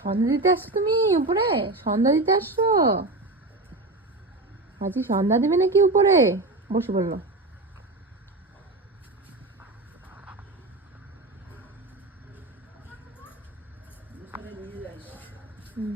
সন্ধ্যা দিতে আসছো তুমি উপরে? সন্ধ্যা দিতে আসছো? আজকে সন্ধ্যা দেবে নাকি উপরে? বসে পড়লো। হুম।